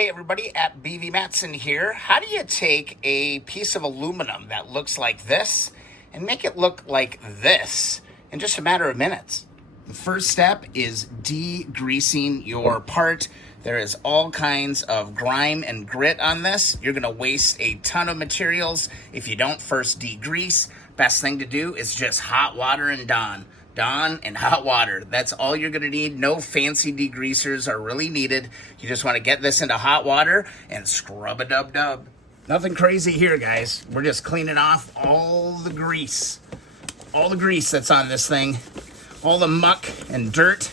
Hey everybody, at BV Matson here. How do you take a piece of aluminum that looks like this and make it look like this in just a matter of minutes? The first step is degreasing your part. There is all kinds of grime and grit on this. You're gonna waste a ton of materials if you don't first degrease. Best thing to do is just hot water and Dawn and hot water. That's all you're gonna need. No fancy degreasers are really needed. You just wanna get this into hot water and scrub a dub. Nothing crazy here, guys. We're just cleaning off all the grease that's on this thing, all the muck and dirt.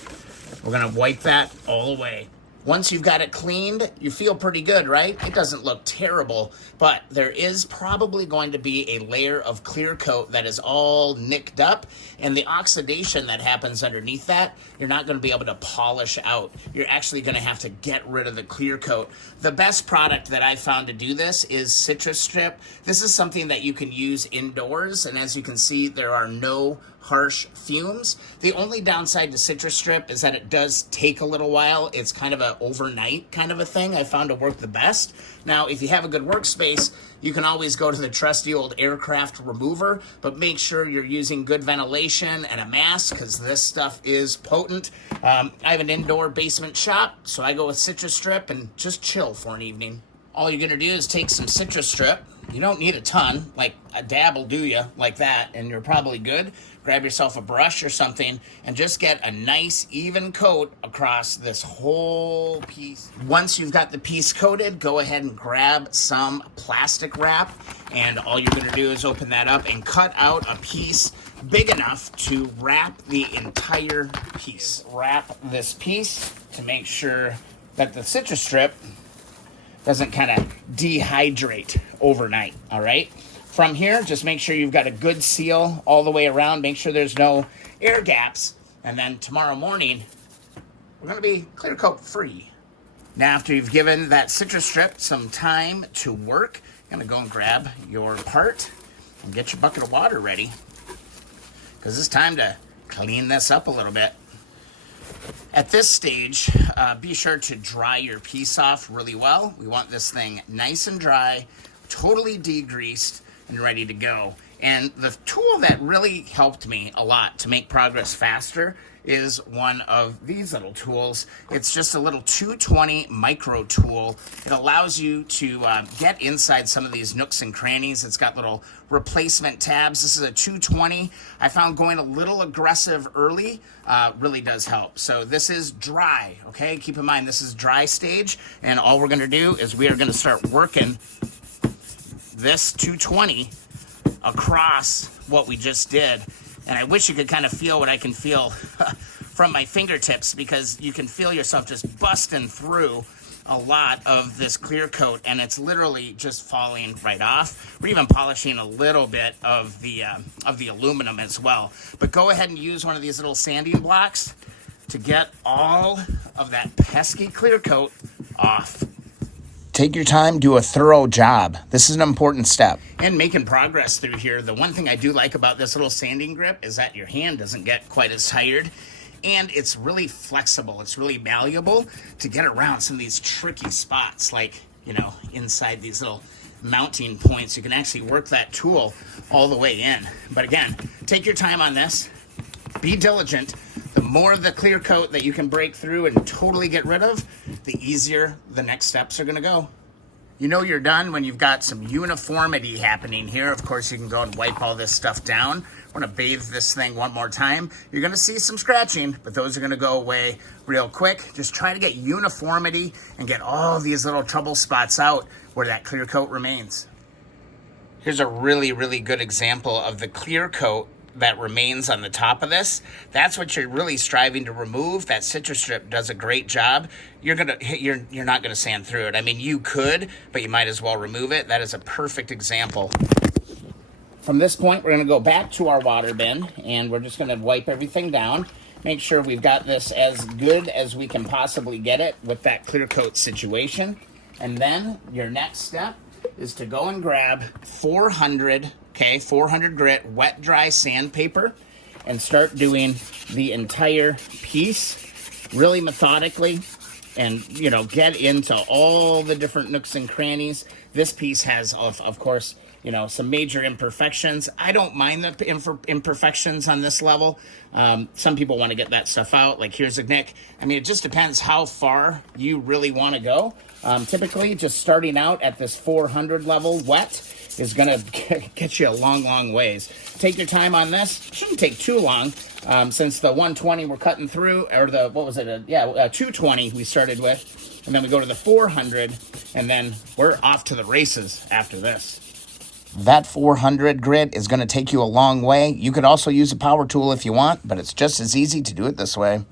We're gonna wipe that all away. Once you've got it cleaned, you feel pretty good, right? It doesn't look terrible, but there is probably going to be a layer of clear coat that is all nicked up, and the oxidation that happens underneath that, you're not gonna be able to polish out. You're actually gonna have to get rid of the clear coat. The best product that I found to do this is Citri Strip. This is something that you can use indoors, and as you can see, there are no harsh fumes. The only downside to Citri Strip is that it does take a little while. It's kind of a overnight kind of a thing. I found to work the best. Now, if you have a good workspace, you can always go to the trusty old aircraft remover, but make sure you're using good ventilation and a mask because this stuff is potent. I have an indoor basement shop, so I go with Citri Strip and just chill for an evening. All you're gonna do is take some Citri Strip. You don't need a ton, like a dab will do you, like that, and you're probably good. Grab yourself a brush or something and just get a nice even coat across this whole piece. Once you've got the piece coated, go ahead and grab some plastic wrap, and all you're gonna do is open that up and cut out a piece big enough to wrap the entire piece. Wrap this piece to make sure that the Citri Strip doesn't kind of dehydrate overnight, all right? From here, just make sure you've got a good seal all the way around. Make sure there's no air gaps. And then tomorrow morning, we're gonna be clear coat free. Now, after you've given that Citri Strip some time to work, you're gonna go and grab your part and get your bucket of water ready, because it's time to clean this up a little bit. At this stage, be sure to dry your piece off really well. We want this thing nice and dry, totally degreased, and ready to go. And the tool that really helped me a lot to make progress faster is one of these little tools. It's just a little 220 micro tool. It allows you to get inside some of these nooks and crannies. It's got little replacement tabs. This is a 220. I found going a little aggressive early really does help. So this is dry, okay? Keep in mind, this is dry stage, and all we're gonna do is we are gonna start working this 220 across what we just did. And I wish you could kind of feel what I can feel from my fingertips, because you can feel yourself just busting through a lot of this clear coat, and it's literally just falling right off. We're even polishing a little bit of the aluminum as well. But go ahead and use one of these little sanding blocks to get all of that pesky clear coat off. Take your time, do a thorough job. This is an important step. And making progress through here, the one thing I do like about this little sanding grip is that your hand doesn't get quite as tired, and it's really flexible. It's really malleable to get around some of these tricky spots, like, you know, inside these little mounting points. You can actually work that tool all the way in. But again, take your time on this. Be diligent. The more of the clear coat that you can break through and totally get rid of, the easier the next steps are gonna go. You know you're done when you've got some uniformity happening here. Of course, you can go and wipe all this stuff down. We're gonna bathe this thing one more time. You're gonna see some scratching, but those are gonna go away real quick. Just try to get uniformity and get all these little trouble spots out where that clear coat remains. Here's a really, really good example of the clear coat that remains on the top of this. That's what you're really striving to remove. That Citri Strip does a great job. You're not gonna sand through it. I mean, you could, but you might as well remove it. That is a perfect example. From this point, we're gonna go back to our water bin, and we're just gonna wipe everything down. Make sure we've got this as good as we can possibly get it with that clear coat situation. And then your next step is to go and grab 400 grit wet dry sandpaper and start doing the entire piece really methodically. and, you know, get into all the different nooks and crannies. This piece has, of course, you know, some major imperfections. I don't mind the imperfections on this level. Some people want to get that stuff out. Like here's a nick. I mean, it just depends how far you really want to go. Typically, just starting out at this 400 level wet is going to get you a long, long ways. Take your time on this. Shouldn't take too long, since the 120 we're cutting through, or the, what was it? 220 we started with, and then we go to the 400, and then we're off to the races after this. That 400 grit is going to take you a long way. You could also use a power tool if you want, but it's just as easy to do it this way.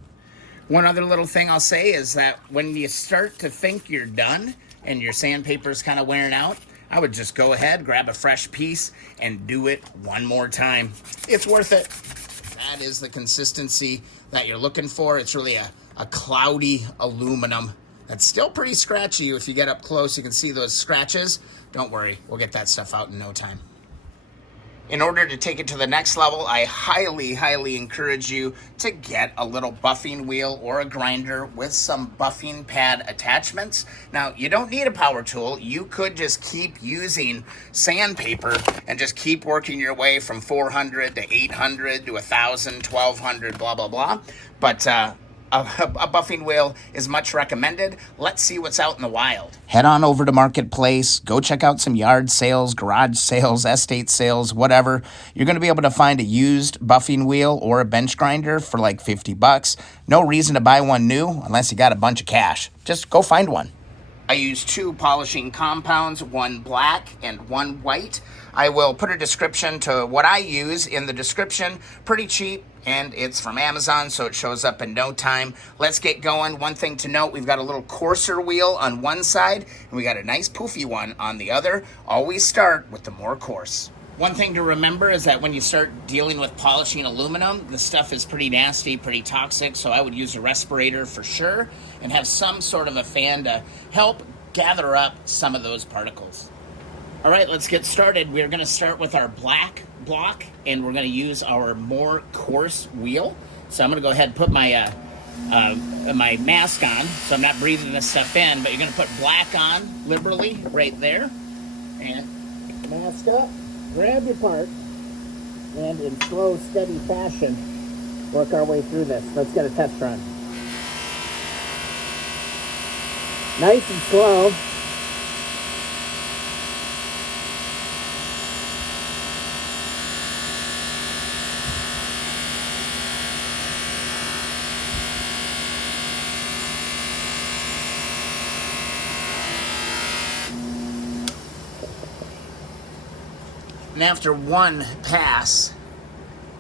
One other little thing I'll say is that when you start to think you're done and your sandpaper's kind of wearing out, I would just go ahead, grab a fresh piece, and do it one more time. It's worth it. That is the consistency that you're looking for. It's really a cloudy aluminum that's still pretty scratchy. If you get up close, you can see those scratches. Don't worry, we'll get that stuff out in no time. In order to take it to the next level, I highly, highly encourage you to get a little buffing wheel or a grinder with some buffing pad attachments. Now, you don't need a power tool. You could just keep using sandpaper and just keep working your way from 400 to 800 to 1,000, 1,200, blah, blah, blah. But a buffing wheel is much recommended. Let's see what's out in the wild. Head on over to Marketplace. Go check out some yard sales, garage sales, estate sales, whatever. You're going to be able to find a used buffing wheel or a bench grinder for like 50 bucks. No reason to buy one new unless you got a bunch of cash. Just go find one. I use 2 polishing compounds, one black and one white. I will put a description to what I use in the description. Pretty cheap, and it's from Amazon, so it shows up in no time. Let's get going. One thing to note, we've got a little coarser wheel on one side, and we got a nice poofy one on the other. Always start with the more coarse. One thing to remember is that when you start dealing with polishing aluminum, the stuff is pretty nasty, pretty toxic, so I would use a respirator for sure and have some sort of a fan to help gather up some of those particles. All right, let's get started. We're going to start with our black block, and we're going to use our more coarse wheel. So I'm going to go ahead and put my my mask on, so I'm not breathing this stuff in, but you're going to put black on liberally right there, and mask up. Grab your part, and in slow, steady fashion, work our way through this. Let's get a test run. Nice and slow. And after one pass,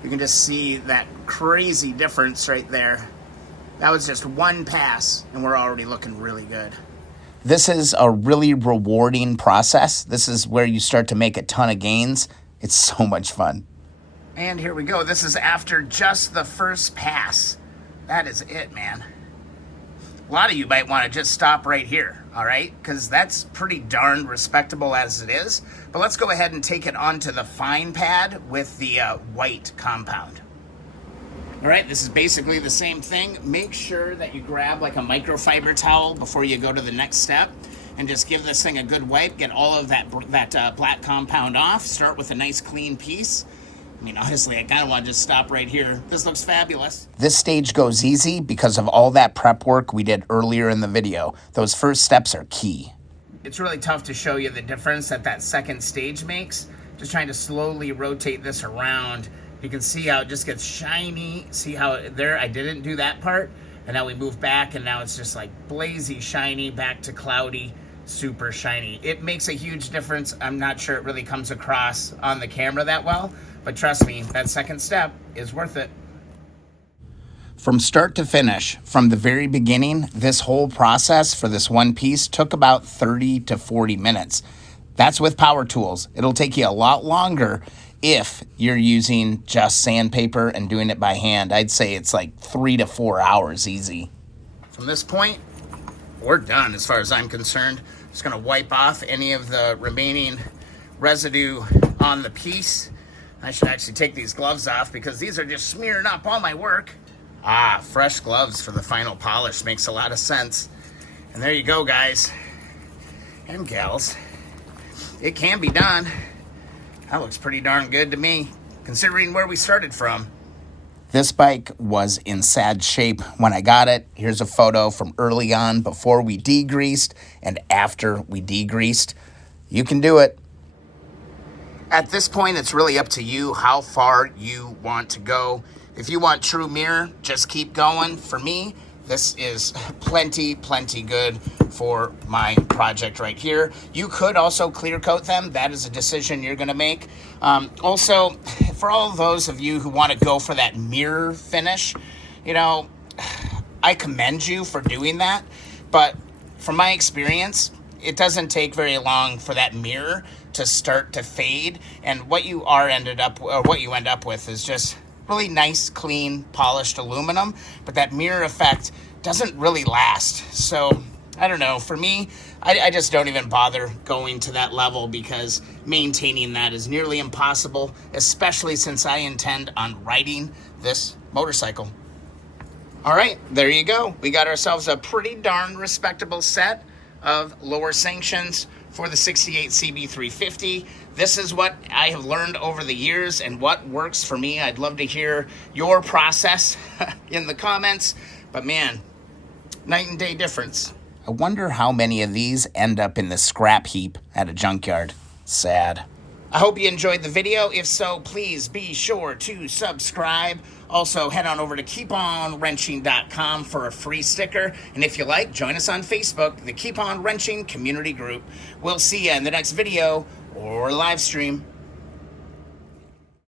you can just see that crazy difference right there. That was just one pass, and we're already looking really good. This is a really rewarding process. This is where you start to make a ton of gains. It's so much fun. And here we go. This is after just the first pass. That is it, man. A lot of you might want to just stop right here, all right? Because that's pretty darn respectable as it is. But let's go ahead and take it onto the fine pad with the white compound. All right, this is basically the same thing. Make sure that you grab like a microfiber towel before you go to the next step and just give this thing a good wipe. Get all of that black compound off. Start with a nice clean piece. I mean, honestly, I kind of want to just stop right here. This looks fabulous. This stage goes easy because of all that prep work we did earlier in the video. Those first steps are key. It's really tough to show you the difference that second stage makes. Just trying to slowly rotate this around. You can see how it just gets shiny. See how there, I didn't do that part. And now we move back, and now it's just like blazy shiny, back to cloudy, super shiny. It makes a huge difference. I'm not sure it really comes across on the camera that well. But trust me, that second step is worth it. From start to finish, from the very beginning, this whole process for this one piece took about 30 to 40 minutes. That's with power tools. It'll take you a lot longer if you're using just sandpaper and doing it by hand. I'd say it's like 3 to 4 hours easy. From this point, we're done as far as I'm concerned. Just gonna wipe off any of the remaining residue on the piece. I should actually take these gloves off because these are just smearing up all my work. Ah, fresh gloves for the final polish makes a lot of sense. And there you go, guys and gals. It can be done. That looks pretty darn good to me, considering where we started from. This bike was in sad shape when I got it. Here's a photo from early on before we degreased and after we degreased. You can do it. At this point, it's really up to you how far you want to go. If you want true mirror, just keep going. For me, this is plenty good for my project right here. You could also clear coat them. That is a decision you're going to make. Also, for all those of you who want to go for that mirror finish, you know, I commend you for doing that. But from my experience, it doesn't take very long for that mirror to start to fade. And what you end up with is just really nice, clean, polished aluminum, but that mirror effect doesn't really last. So I don't know, for me, I just don't even bother going to that level because maintaining that is nearly impossible, especially since I intend on riding this motorcycle. All right, there you go. We got ourselves a pretty darn respectable set of lower sanctions for the 68 CB350. This is what I have learned over the years and what works for me. I'd love to hear your process in the comments, but man, night and day difference. I wonder how many of these end up in the scrap heap at a junkyard. Sad. I hope you enjoyed the video. If so, please be sure to subscribe. Also, head on over to keeponwrenching.com for a free sticker. And if you like, join us on Facebook, the Keep On Wrenching Community Group. We'll see you in the next video or live stream.